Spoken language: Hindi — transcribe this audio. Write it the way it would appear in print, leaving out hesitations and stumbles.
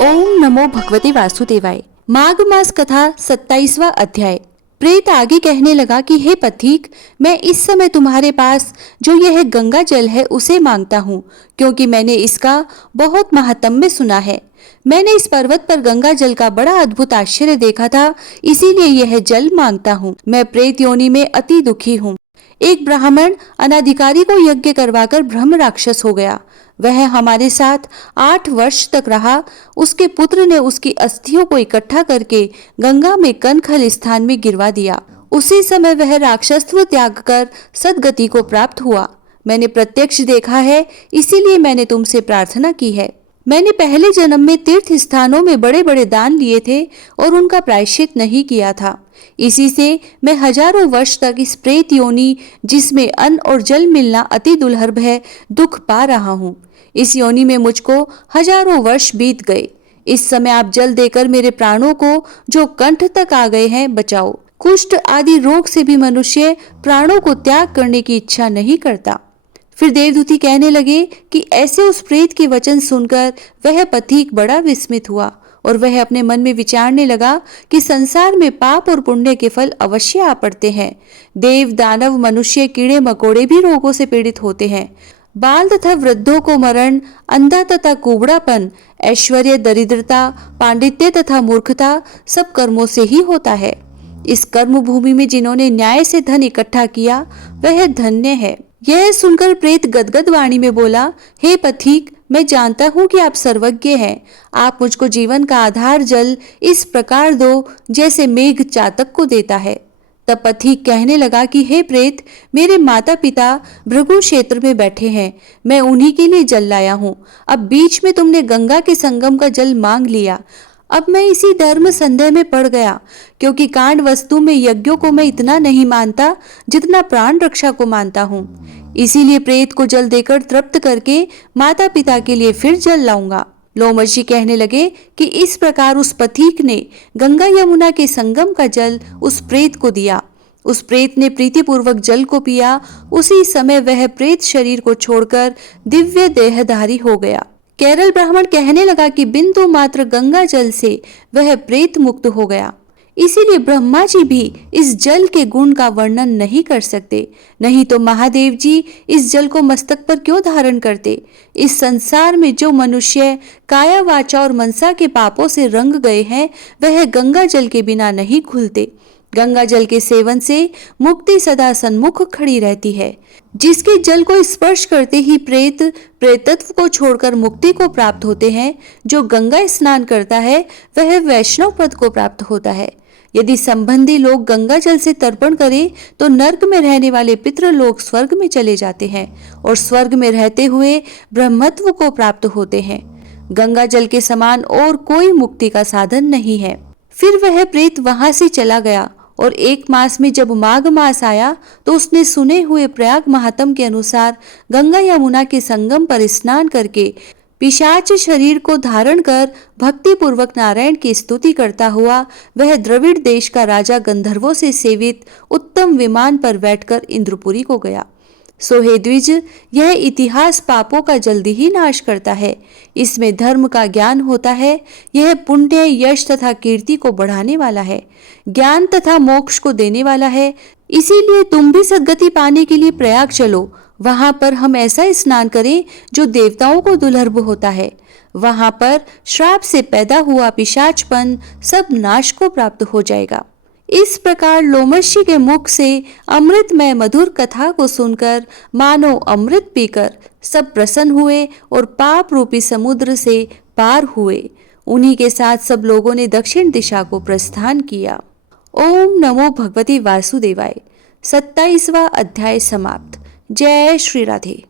ओम नमो भगवते वासुदेवाय। माघ मास कथा 27वां अध्याय। प्रेत आगे कहने लगा कि हे पथिक, मैं इस समय तुम्हारे पास जो यह गंगा जल है उसे मांगता हूँ, क्योंकि मैंने इसका बहुत महात्म्य सुना है। मैंने इस पर्वत पर गंगा जल का बड़ा अद्भुत आश्चर्य देखा था, इसीलिए यह जल मांगता हूँ। मैं प्रेत योनि में अति दुखी हूँ। एक ब्राह्मण अनाधिकारी को यज्ञ करवाकर ब्रह्म राक्षस हो गया। वह हमारे साथ 8 वर्ष तक रहा। उसके पुत्र ने उसकी अस्थियों को इकट्ठा करके गंगा में कनखल स्थान में गिरवा दिया। उसी समय वह राक्षसत्व त्याग कर सदगति को प्राप्त हुआ। मैंने प्रत्यक्ष देखा है, इसीलिए मैंने तुमसे प्रार्थना की है। मैंने पहले जन्म में तीर्थ स्थानों में बड़े बड़े दान लिए थे और उनका प्रायश्चित नहीं किया था। इसी से मैं हजारों वर्ष तक इस प्रेत योनि, जिसमें अन्न और जल मिलना अति दुर्लभ है, दुख पा रहा हूँ। इस योनि में मुझको हजारों वर्ष बीत गए। इस समय आप जल देकर मेरे प्राणों को, जो कंठ तक आ गए हैं, बचाओ। कुष्ठ आदि रोग से भी मनुष्य प्राणों को त्याग करने की इच्छा नहीं करता। फिर देवदूती कहने लगे कि ऐसे उस प्रेत के वचन सुनकर वह पथिक बड़ा विस्मित हुआ और वह अपने मन में विचारने लगा कि संसार में पाप और पुण्य के फल अवश्य आ पड़ते हैं। देव, दानव, मनुष्य, कीड़े मकोड़े भी रोगों से पीड़ित होते हैं। बाल तथा वृद्धों को मरण, अंधा तथा कुबड़ापन, ऐश्वर्य, दरिद्रता, पांडित्य तथा मूर्खता सब कर्मों से ही होता है। इस कर्म भूमि में जिन्होंने न्याय से धन इकट्ठा किया, वह धन्य है। यह सुनकर प्रेत गदगद वाणी में बोला, हे पथिक, मैं जानता हूँ कि आप सर्वज्ञ हैं। आप मुझको जीवन का आधार जल इस प्रकार दो जैसे मेघ चातक को देता है। तब पथिक कहने लगा कि हे प्रेत, मेरे माता पिता भृगु क्षेत्र में बैठे हैं, मैं उन्हीं के लिए जल लाया हूँ। अब बीच में तुमने गंगा के संगम का जल मांग लिया। अब मैं इसी धर्म संदेह में पड़ गया, क्योंकि कांड वस्तु में यज्ञों को मैं इतना नहीं मानता जितना प्राण रक्षा को मानता हूँ। इसीलिए प्रेत को जल देकर तृप्त करके माता पिता के लिए फिर जल लाऊंगा। लोमशी कहने लगे कि इस प्रकार उस पथिक ने गंगा यमुना के संगम का जल उस प्रेत को दिया। उस प्रेत ने प्रीतिपूर्वक जल को पिया। उसी समय वह प्रेत शरीर को छोड़कर दिव्य देहधारी हो गया। केरल ब्राह्मण कहने लगा कि बिंदु मात्र गंगा जल से वह प्रेत मुक्त हो गया। इसीलिए ब्रह्मा जी भी इस जल के गुण का वर्णन नहीं कर सकते, नहीं तो महादेव जी इस जल को मस्तक पर क्यों धारण करते। इस संसार में जो मनुष्य काया, वाचा और मनसा के पापों से रंग गए हैं, वह गंगा जल के बिना नहीं खुलते। गंगा जल के सेवन से मुक्ति सदा सन्मुख खड़ी रहती है। जिसके जल को स्पर्श करते ही प्रेत प्रेतत्व को छोड़कर मुक्ति को प्राप्त होते हैं, जो गंगा स्नान करता है वह वैष्णव पद को प्राप्त होता है। यदि संबंधी लोग गंगा जल से तर्पण करें तो नर्क में रहने वाले पितृ लोग स्वर्ग में चले जाते हैं और स्वर्ग में रहते हुए ब्रह्मत्व को प्राप्त होते हैं। गंगा जल के समान और कोई मुक्ति का साधन नहीं है। फिर वह प्रेत वहां से चला गया और 1 मास में जब माघ मास आया तो उसने सुने हुए प्रयाग महात्म के अनुसार गंगा यमुना के संगम पर स्नान करके पिशाच शरीर को धारण कर भक्ति पूर्वक नारायण की स्तुति करता हुआ वह द्रविड़ देश का राजा गंधर्वों से सेवित उत्तम विमान पर बैठकर इंद्रपुरी को गया। सो हे द्विज, यह इतिहास पापों का जल्दी ही नाश करता है। इसमें धर्म का ज्ञान होता है। यह पुण्य, यश तथा कीर्ति को बढ़ाने वाला है, ज्ञान तथा मोक्ष को देने वाला है। इसीलिए तुम भी सद्गति पाने के लिए प्रयाग चलो। वहां पर हम ऐसा स्नान करें जो देवताओं को दुर्लभ होता है। वहां पर श्राप से पैदा हुआ पिशाचपन सब नाश को प्राप्त हो जाएगा। इस प्रकार लोमशी के मुख से अमृतमय मधुर कथा को सुनकर मानो अमृत पीकर सब प्रसन्न हुए और पाप रूपी समुद्र से पार हुए। उन्हीं के साथ सब लोगों ने दक्षिण दिशा को प्रस्थान किया। ओम नमो भगवते वासुदेवाय। 27वां अध्याय समाप्त। जय श्री राधे।